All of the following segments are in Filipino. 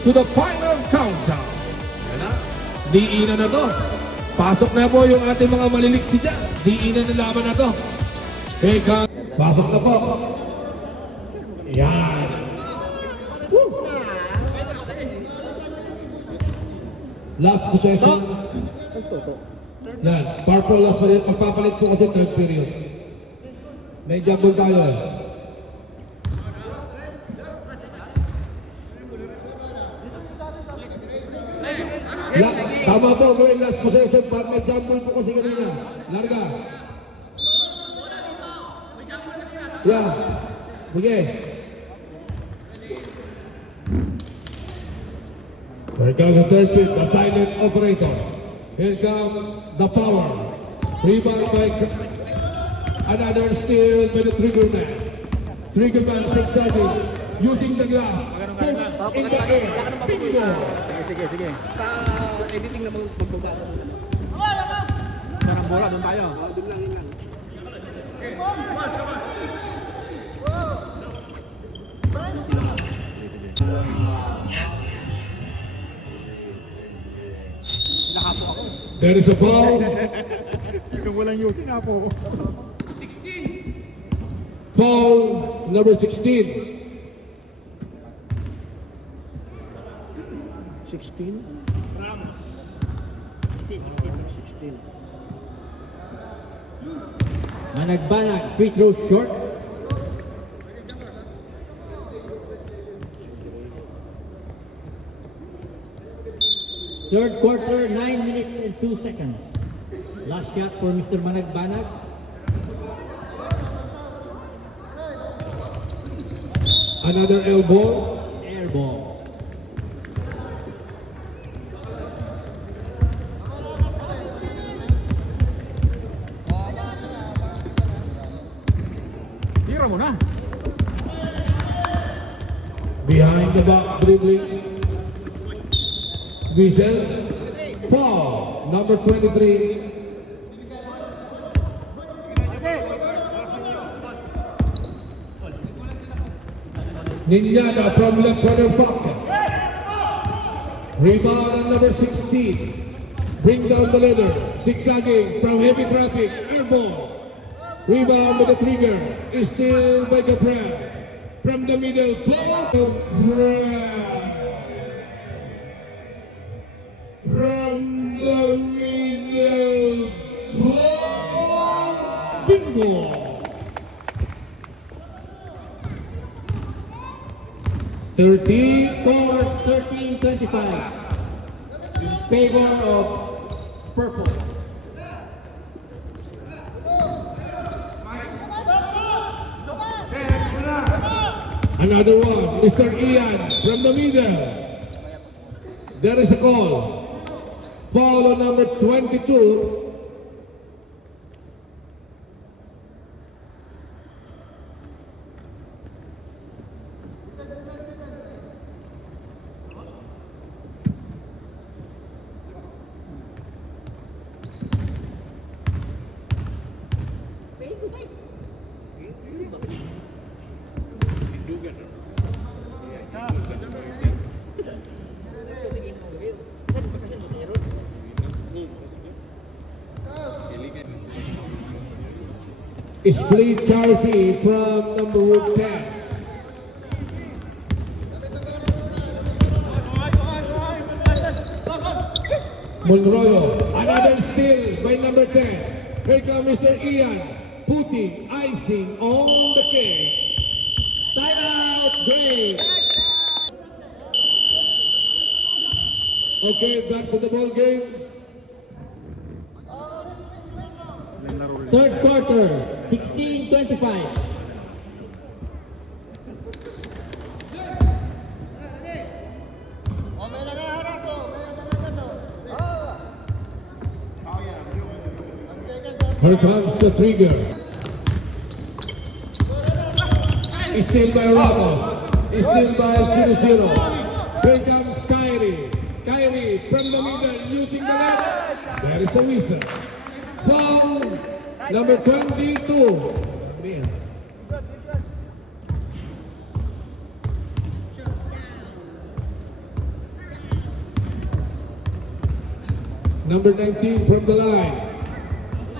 to the final countdown. Yan na. Diinan na to. Pasok na po yung ating mga maliliksi dyan. Diinan na laban na to. Teka, pasok na po. Yan. Woo. Last possession. Yan. Purple last possession. Magpapalit po kasi third period. May jumble tayo eh. Tama po, gawin last possession para may jumble po kasi kanina. Larga. Yeah. Sige. Here comes the third pitch, the silent operator. Here comes the power. Rebound by another steal by the trigger man. Trigger man zigzagging, using the glass. In the air. Bingo! Sige. Sa editing na magbabago. Parang bola, doon tayo. Doon lang, yun lang. Nakapo ako. There is a foul. Kung walang yusin, nakapo. 16. Foul number 16. 16? Ramos. 16. Managbanag, free throw short. Third quarter, 9 minutes and 2 seconds. Last shot for Mr. Managbanag. Another elbow. Air ball. Tira mo na. Behind the back dribbling. Whistle. Foul number 23. Ninyana from left corner pocket. Rebound number 16. Bring down the leather. Zigzagging from heavy traffic. Airball. Rebound with the trigger. Is still by Gapran. From the middle. Flow. From the middle. Flow. Bingo. 13 score 13-25 in favor of purple. Another one, Mr. Ian from the middle. There is a call. Foul on number 22. Split Charity from number 10. Monroyo, another steal by number 10. Here comes Mr. Ian, putting icing on the cake. Timeout, great. Okay, back to the ball game. Third quarter 16-25. Here comes the trigger. Still by Ramos. Still by 0-0. Here comes Kyrie. Kyrie from the middle using the left. There is a whistle. Foul number 22. Number 19 from the line.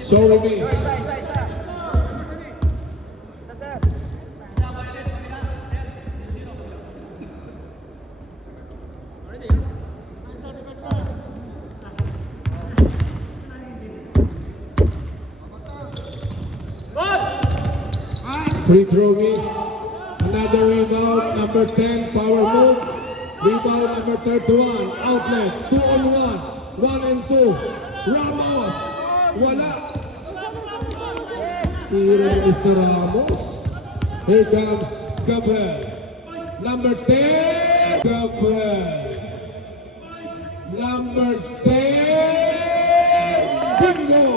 Sorry, miss. Free throw miss. Another rebound. Number 10, power move. Rebound number 31. Outlet. 2 on 1. 1 and 2. Ramos. Wala. Tira ni Mr. Ramos. Here comes Gabriel. Number 10. Gabriel. Number 10. Bingo.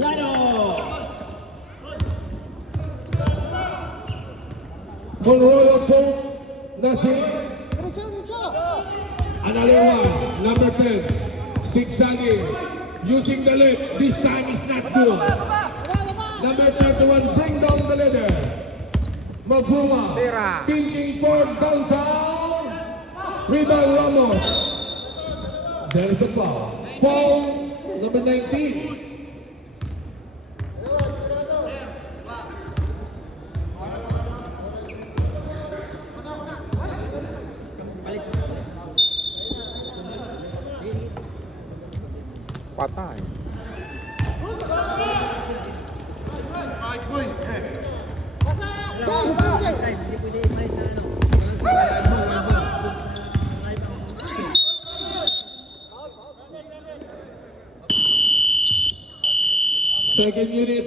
Lano! Monroe Pope, nothing. Another one, number 10, zigzagging, using the lip. This time is not good. Number 31, bring down the leader. Mabuma, pinking for downtown. Rebound Ramos. There's a foul. Foul, number 19. Patay. Second unit.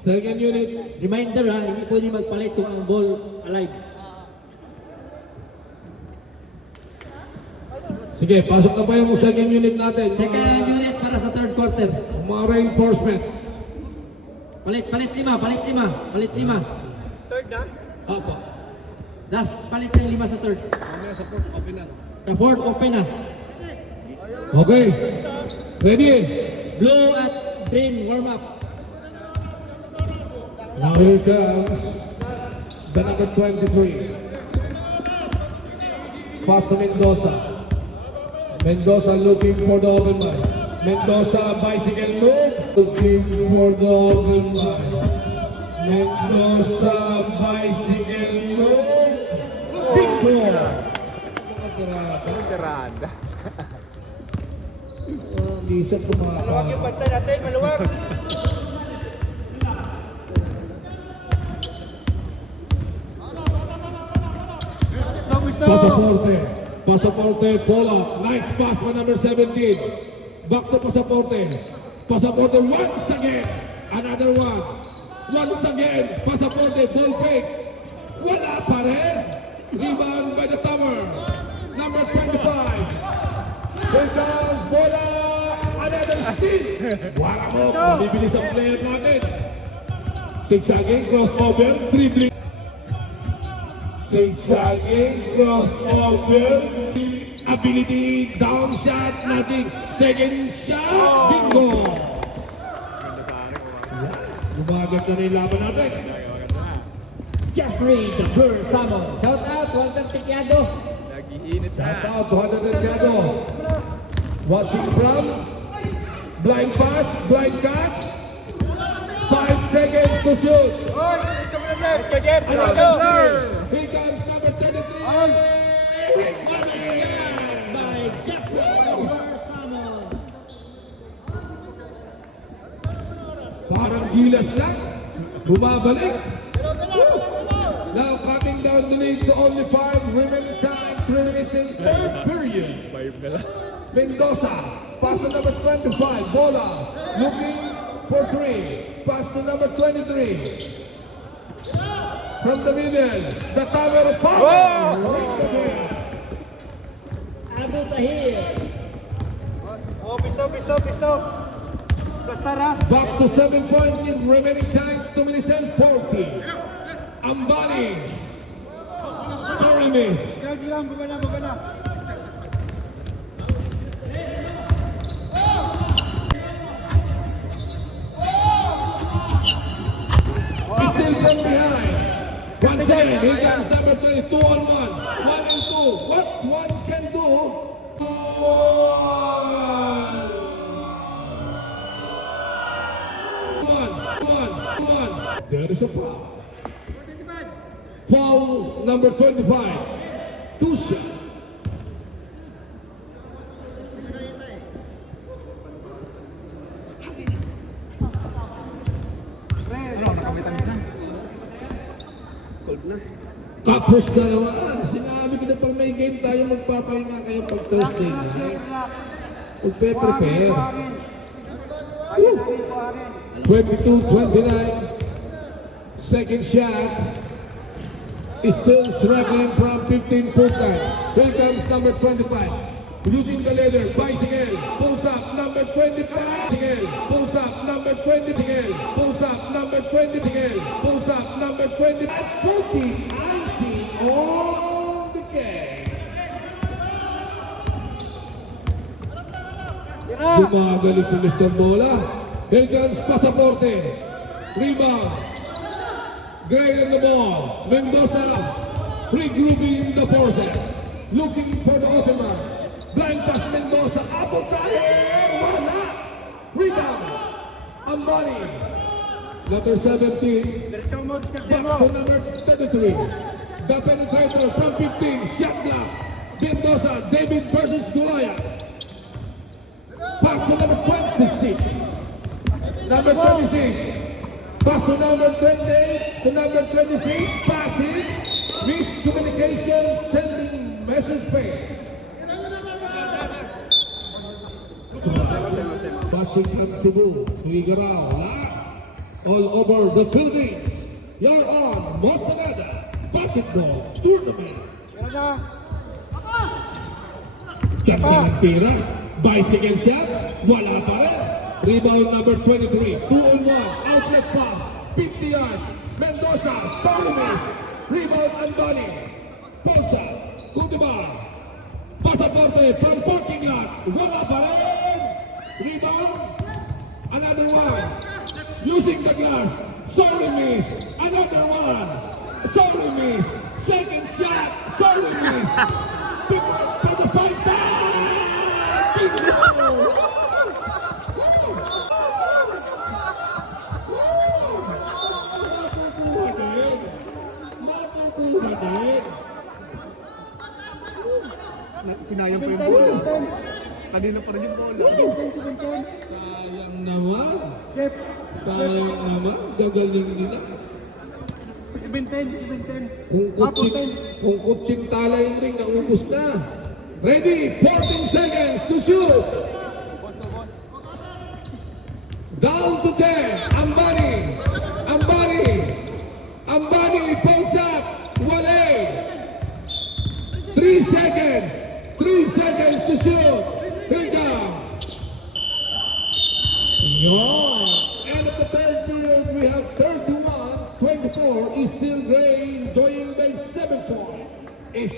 Second unit. Reminder ha, hindi pwede magpalit kung ang ball alive. Sige, pasok na pa yung second unit natin. Second unit para sa third quarter. Mga reinforcement. Palit lima. Third na? Apa. Last palit yung lima sa third. Sa fourth, open na. Okay. Ready? Blue at green, warm up. Now here comes the number 23. Pass to Mendoza. Mendoza looking for the open man. Mendoza bicycle move. Looking for the open man. Mendoza bicycle move. Bingo! Tirada. Hindi siya tumata. Maluwag yung bantay natin, maluwag. Pasaporte, bola. Nice pass for number 17. Back to Pasaporte. Pasaporte once again. Another one. Once again. Pasaporte, ball fake. Wala pa rin. Rebound by the tower. Number 25. Here comes bola. Another steal. Wala mo. Bibilis ang player natin. Zigzagging, crossover, dribbling. Zigzagging, crossover, ability, down shot, nothing. Second shot, bingo! Gumagat na rin yung laban natin. Jeffrey, the Pure Salmon. Shout out, Walter Tiquiado. Nag-iinit Shout out to Hunter Delgado. Watching from, blind pass, blind catch. 5 seconds to shoot. Another serve. Here comes number 33. By Jeffrey, the Pure Salmon. Parang gilas lang. Bumabalik. Now cutting down the lead to only 5 remaining time. 3 minutes in third period. Mendoza. Pass to number 25. Bola. Looking for 3. Pass to number 23. From the middle. The tower of power. Abu Tahir. Oh, pisto. Plastara. Back to 7 points in remaining time. 2 minutes and 40. Ambani. Saramis. Buka na. Still from behind. Once again, here comes number 22 on 1. 1 and 2. What one can do, There is a foul. Foul number 25. Tusha. Ano, nakamitan isa. Solve na. Tapos dalawaan. Sinabi ko na pag may game tayo, magpapahinga kayo pag Thursday night. Magpe-prepare. 22-29. Second shot is still struggling from 15 full time. Here comes number 25. Using the leader, bicycle, pulls up, number 25. Bicycle, pulls up, number 20. Bicycle, pulls up, number 20. Bicycle, pulls up, number 20. At 40, icing on the game. Gumagaling si Mr. Bola. Here comes Pasaporte. Rebound. Gray on the ball. Mendoza regrouping the forces. Looking for the opener. Blind pass Mendoza. Apple tayo. Wala. Rebound. Ambani. Number 17. Back to number 33. The penetrator from 15. Shot block. Mendoza. David versus Goliath. Pass to number 26. Number 26. Pass to number 28 to number 26. Passing. Miscommunication. Sending message failed. Passing from Cebu to Igaraw. All over the Philippines. You're on Mosanada Basketball Tournament. Ganda ng tira. Bicycle shot. Wala pa rin. Rebound number 23. 2-on-1. Outlet pass. 50 yards. Mendoza. Solomon. Rebound Andoni. Ponsa. Kutibar. Pasaporte from parking lot. Wala pa rin. Rebound. Another one. Using the glass. Sorry miss. Another one. Sorry miss. Second shot. Sorry miss. Pick up for the fight. Big goal. Sinayang pa yung bola. Kanina pa rin yung bola. Sayang naman. Sayang naman. Gagaling nila. Kung kutsing tala yung ring, naubos na. Ready, 14 seconds to shoot. Down to 10. Ambani. Ambani. Ambani, pulls up. Wale. 3 seconds. 3 seconds to shoot. Here it comes. Yon. End of the third period, we have 31-24. Is still Gray enjoying by 7 points. It's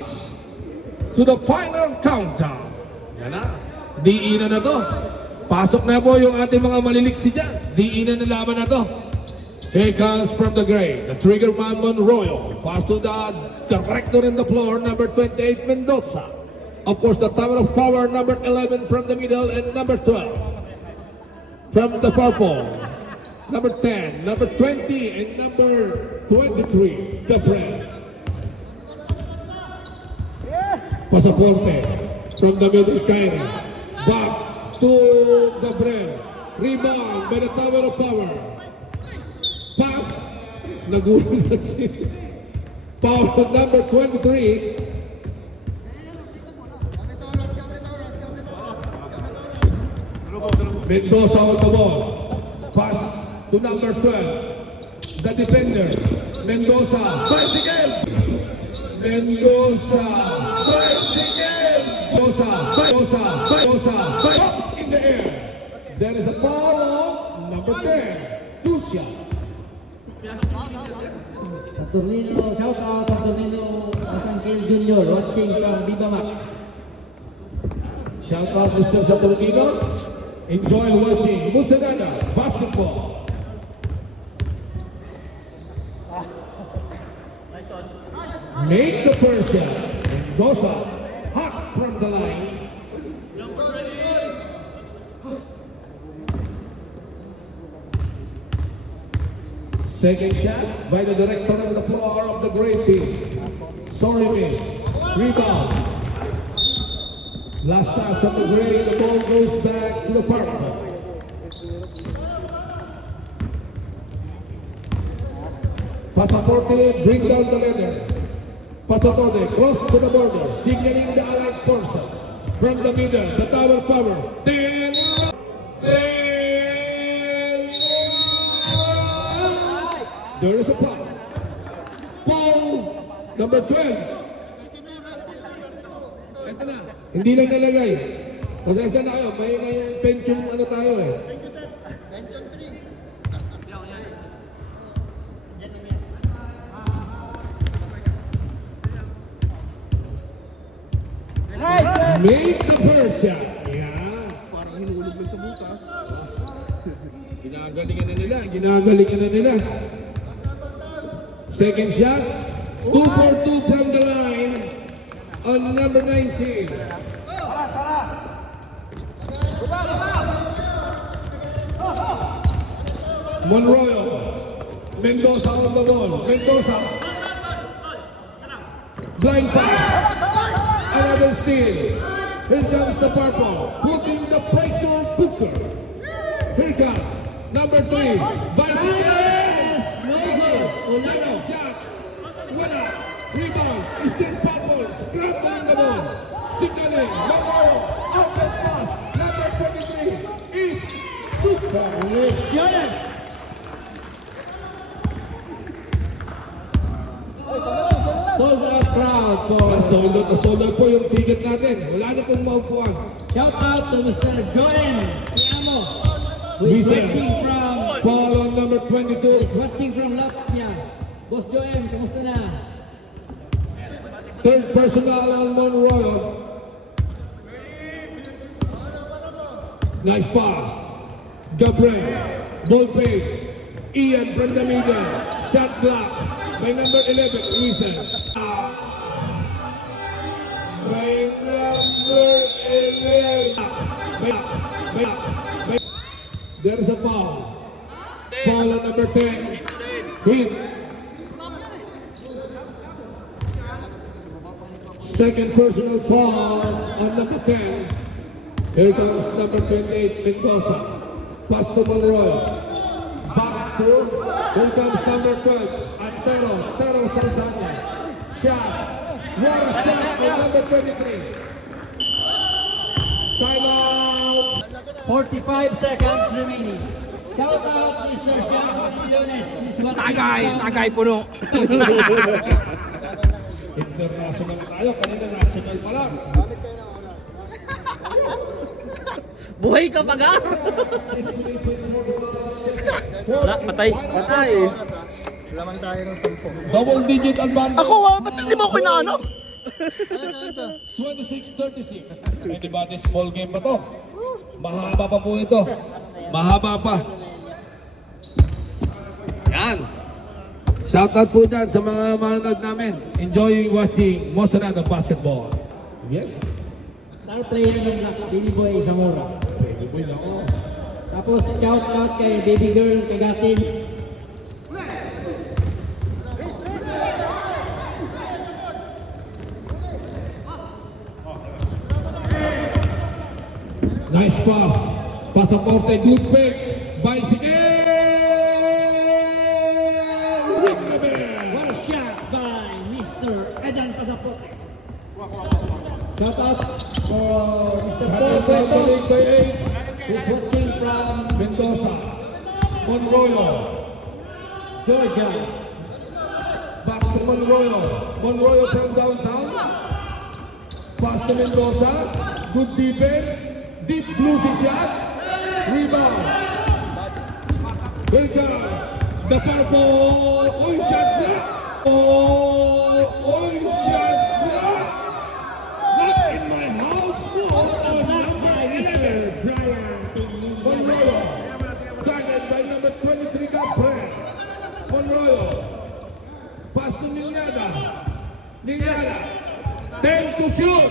to the final countdown. Yan na. Diinan na to. Pasok na po yung ating mga maliliksi dyan. Diinan na laban na to. Here comes from the Gray, the trigger man Monroyo. Pass to the director in the floor, number 28, Mendoza. Of course, the tower of power, number 11 from the middle, and number 12 from the purple. Number 10, number 20, and number 23, the friend. Pasaporte from the middle, Kairi. Back to the friend. Rebound by the tower of power. Pass. Nagulat na si Power number 23. Mendoza on the ball. Pass to number 12. The defender. Mendoza. Bicycle. Mendoza. Bicycle. Mendoza. Mendoza. Mendoza. Up in the air. There is a foul on number 10. Tusha. Saturnino, shout out Saturnino Asangkil Jr. watching from Viva Max. Shout out Mr. Saturnino. Enjoy watching Musanada Basketball. Make the first shot. Mendoza hot from the line. Second shot by the director on the floor of the great team. Sorry, miss. Rebound. Last pass of the grade, the ball goes back to the purple. Pasaporte, bring down the letter. Pasaporte, cross to the border, signaling the allied forces. From the middle, the tower power. 10. There is a foul. Foul number 12. Esa na. Hindi lang nalagay. Pasensya na kayo. May pension ano tayo eh. Pension 3. Make the first shot. Yeah. Parang hinulog lang sa butas. Ginagalingan na nila. Ginagalingan na nila. Second shot. 2 for 2 from the line on number 19. Monroyo. Mendoza on the ball. Mendoza. Blind pass. Another steal. Here comes the purple. Putting the pressure cooker. Here comes number 3. Yes! Second shot. Winner. Rebound. Still purple. Scrambling the ball. Signaling. Monroyo. Open pass. Number 23 is Cooker. Yes! Sold out crowd for Sold out po yung ticket natin. Wala na pong maupuan. shout out to Mr. Joen Tiamo, who is Visa. watching from Ball on number 22. Latvia. Boss Joen, kamusta na? Third personal on Monroyo. Nice pass. Gabriel. Ball fake. Ian from the middle. Shot block by number 11. Reason. By number 11. There's a foul. Foul on number 10. Hit. Second personal foul on number 10. Here comes number 28, Mendoza. Pass to Monroy. Back to, here comes number 12, Antero. Antero Saldana. Shot. What a shot by number 23. Timeout. 45 seconds remaining. Shout out Mr. Sharon Milones. He's watching from- Tagay puno. International tayo, kanina national pa lang. Bakit kayo ng oras? Buhay ka baga. Wala, patay. Patay. Laman tayo ng 10. Double digit advantage. Ako, ba't hindi mo ko inaano? Ito. 26-36. Pwede ba ito small game pa to? Mahaba pa po ito. Mahaba pa. Yan. Shoutout po dyan sa mga manonood namin. Enjoying watching Mosonado basketball. Yes. Star player ng Black, Baby Boy Zamora. Pwede po yun ako. Tapos shout out kay baby girl Kagatin. Nice pass. Pasaporte, good fake. Bicycle. What a shot by Mr. Edan Pasaporte. Shout out for Mr. Paul Cueto, who's watching from Mendoza. Monroyo. Georgia. Back to Monroyo. Monroyo from downtown. Pass to Mendoza. Good defense. Deep blue shot. Rebound. Here comes the purple. Oy, shot block. Oy, shot block. Not in my house. Oh, number 11. Monroyo. Guarded by number 23, Gabriel. Monroyo. Pass to Ninyada. Ninyada. 10 to shoot.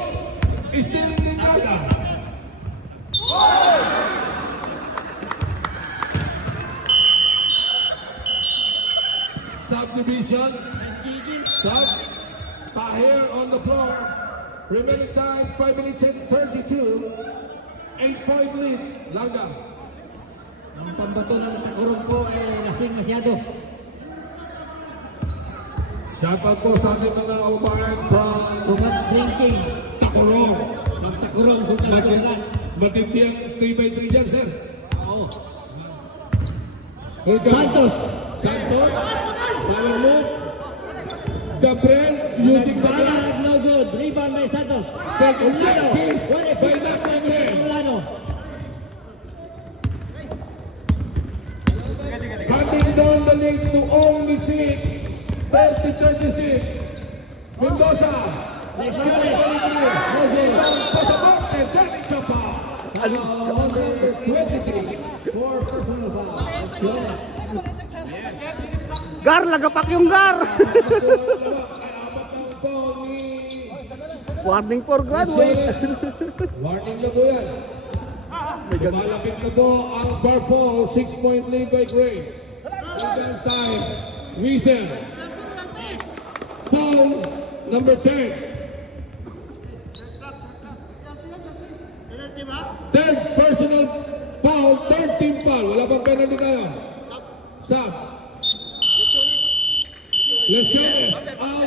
Still Ninyada. division. Start. Tahir on the floor. Remaining time 5 minutes and 32. 8-point lead. Langga. Ang pambato ng Takurong po ay lasing masyado. Shoutout po sa ating mga umahan from Too much drinking. Tacorong. Ang Takurong sa talaga. Matindi ang 3x3 dyan, sir. Oo. Here comes Santos. Santos. Power move. Gabriel using the glass. Balas, no good. Rebound by Santos. Second set Ulano. piece What a by pick up by Gabriel. Ulano. Cutting down the lead to only 6. 30-36. Mendoza. Let's shoot it. No good. Pasaporte. Danny Chapa. Number 23. 4 personal foul. Gar, lagapak yung gar. Warning for graduate. Warning na po yan. Malapit na po ang purple. 6-point lead by Gray. Second time. Wiesel. Foul number 10. Third personal foul. Third team foul. Wala bang penalty tayo? Sub. Lesiones out.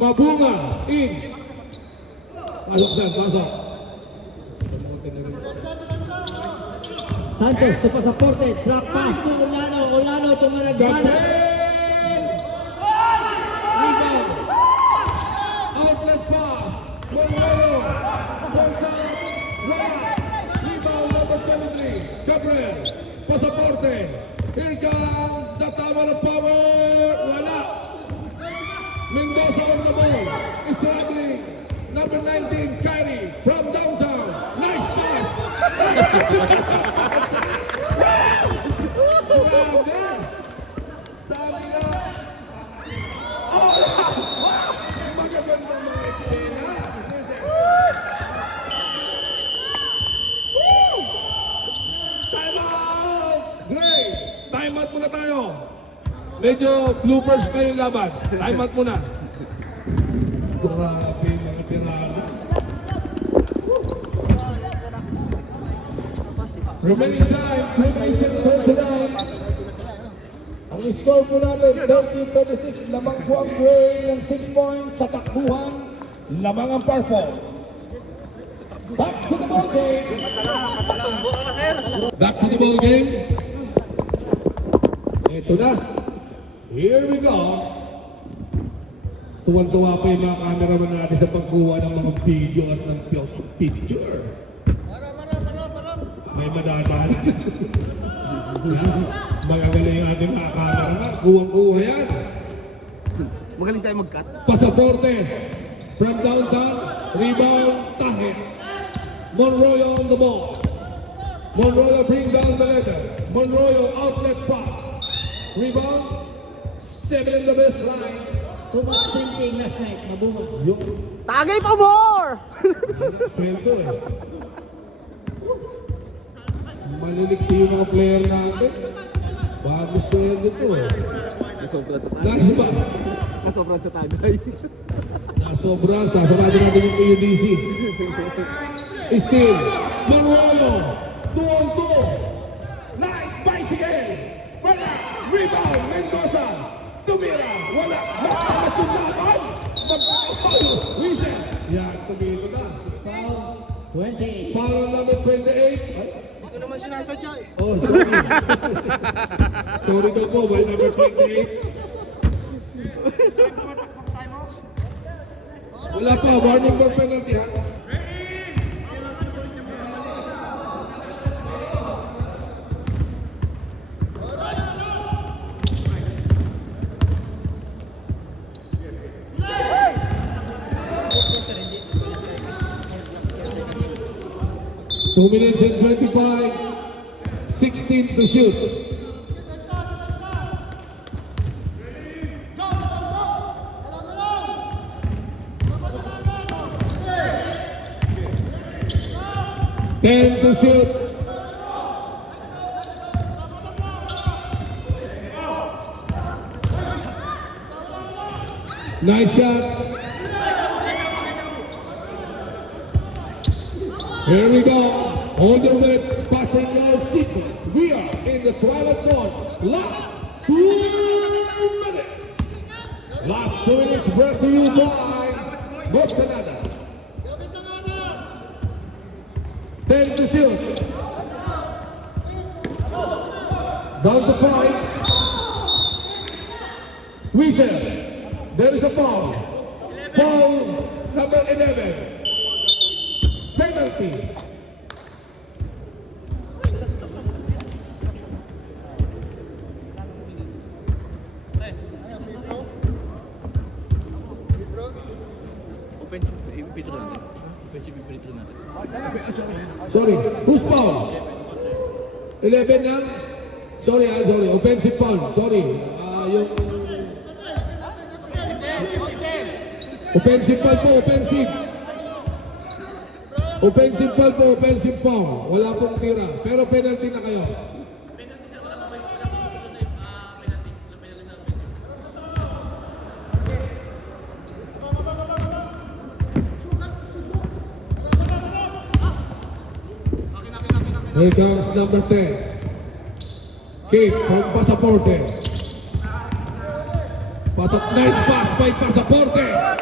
Mabunga in. Pasok sir, pasok. Santos to pasaporte. Drop pass to Ulano. Ulano to Maragbalas. Gabriel! Rebound. Outlet pass. Monroyo. Gonzalo. Rebound number 23. Gabriel. Pasaporte. Here comes the tama ng power. Wala. Mendoza on the ball. It's struggling. Number 19, Kyrie from downtown. Nice pass. Grabe. Sabi na. Oh! Magaganda mga eksena. Woo! Time out! Great! Time out muna tayo. Medyo bloopers pa yung laban. Time out muna. Grabe mga tirada. Remaining time, 2 minutes and 39. Ang score po natin, 30-36. Lamang po ang Gray ng 6 points sa takbuhan. Lamang ang purple. Back to the ball game. Back to the ball game. Ito na. Here we go. Tuwan-tuwa pa yung mga cameraman natin sa pagkuha ng mga video at ng picture. May madadaan. Magagaling yung ating mga cameraman. Kuwang-kuha yan. Magaling tayo mag-cut. Pasaporte. From downtown. Rebound. Tahir. Monroyo on the ball. Monroyo bring down the letter. Monroyo outlet pass. Rebound. 7 in the baseline. Too much drinking last night. Mabunga. Yung Tagay pa more! sweldo eh. Maliliksi yung mga player natin. Bago sweldo to eh. Nasobran sa tagay. Nasa ba? Nasobran sa tagay. Nasobran. Sasarado natin yung PUDC. Still. Monroyo. 2-on-2. Nice bicycle. Wala. Rebound. Mendoza. Tumira. Wala. Magkamat yung laban. Magkakapal. Wiesel. Yan. Tumira na. Foul 28. Foul number 28. Ay. Ito naman sinasadya eh. Oh, sorry. Sorry daw po, by number 28. Wala pa, warning for penalty ha. Two minutes and 25, 16 to shoot. Ten to shoot. Nice shot. Here we go. All the way passing your sequence. We are in the twilight zone. Last 2 minutes. Last 2 minutes brought to you by Mostanada. 10 to shoot. Down the point. Whistle. There is a foul. Foul number 11. Penalty. Offensive pitro natin. Offensive pitro natin. Sorry. Who's foul? 11 na? Sorry, sorry. Offensive foul. Sorry. Yung... Offensive foul po, offensive. Offensive foul po, offensive foul. Wala pong tira. Pero penalty na kayo. Here comes number 10. Keep from Pasaporte. Nice pass by Pasaporte.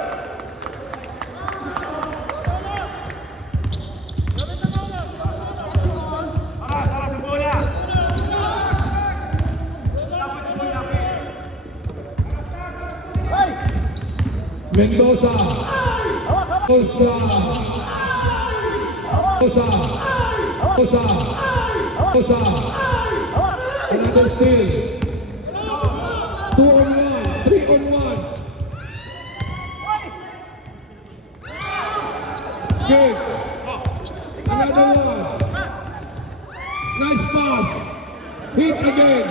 Mendoza. Another steal. 2 on 1, 3 on 1. Good. Another one. Nice pass. Hit again.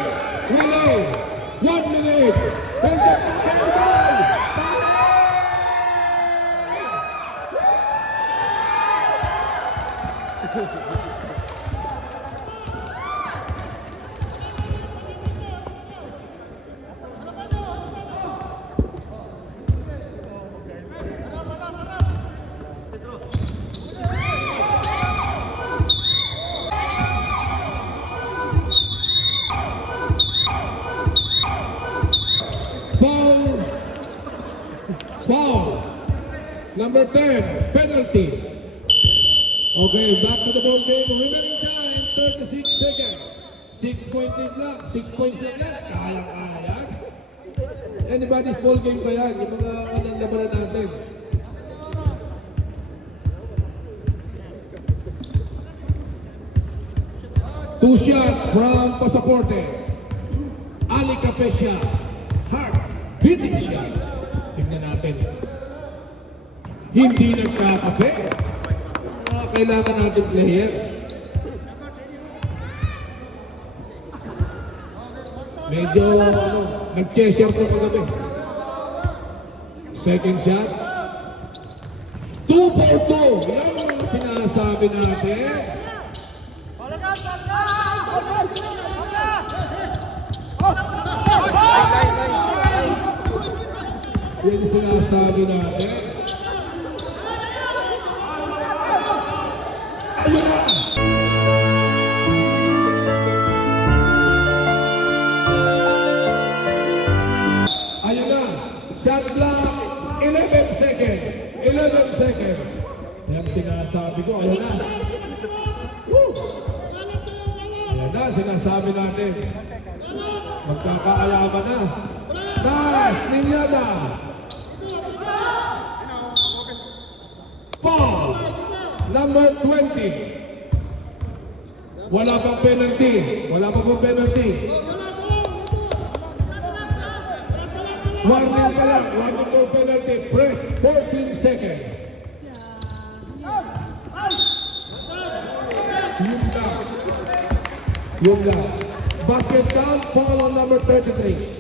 Relay. 1 minute. And the Foul. Number 10, penalty. Okay, back to the ball game. Remaining time, 36 seconds. 6 points lang. 6 points lang yan. Kaya-kaya. Anybody's ball game pa yan. Yung mga walang labanan natin. Two shot from Pasaporte. Ali Capesha. Hard. Beating shot. Tignan natin. Hindi nagkakape. Kailangan natin player. Medyo nag-chaser ko kagabi. Second shot. 2 for 2. Yan ang sinasabi natin. Yan ang sinasabi natin. Ayun na! Ayun na! Shot clock, 11 seconds. 11 seconds. Yan sinasabi ko, ayun na. Woo! Ayun na, sinasabi natin. Magkakaayaman na. Nice! Ninyada! Foul! Number 20. Wala pang penalty. Wala pang penalty. Warning pa lang. Warning for penalty. Press 14 seconds. Yung lang. Yung lang. Basket count. Foul on number 33.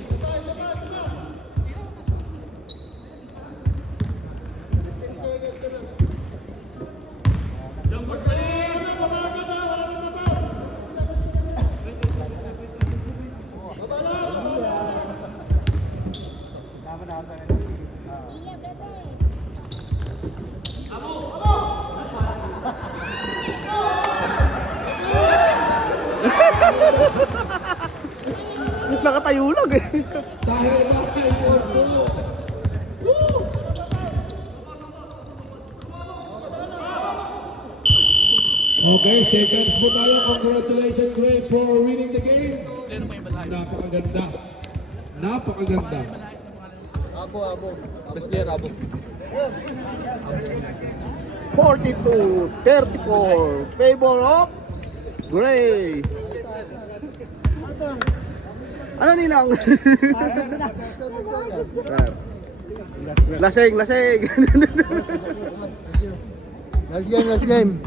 Nakatayo lang eh. Dahil bakay for 2. Okay, seconds po tayo. Congratulations, Greg, for winning the game. Napakaganda. Napakaganda. Abo. 42-34. Favor of Gray. Ano ninang? Lasing. Last game.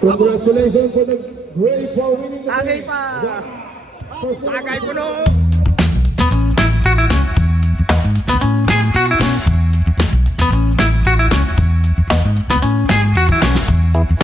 Congratulations for the Greg for winning the game. Tagay pa. First Tagay puno.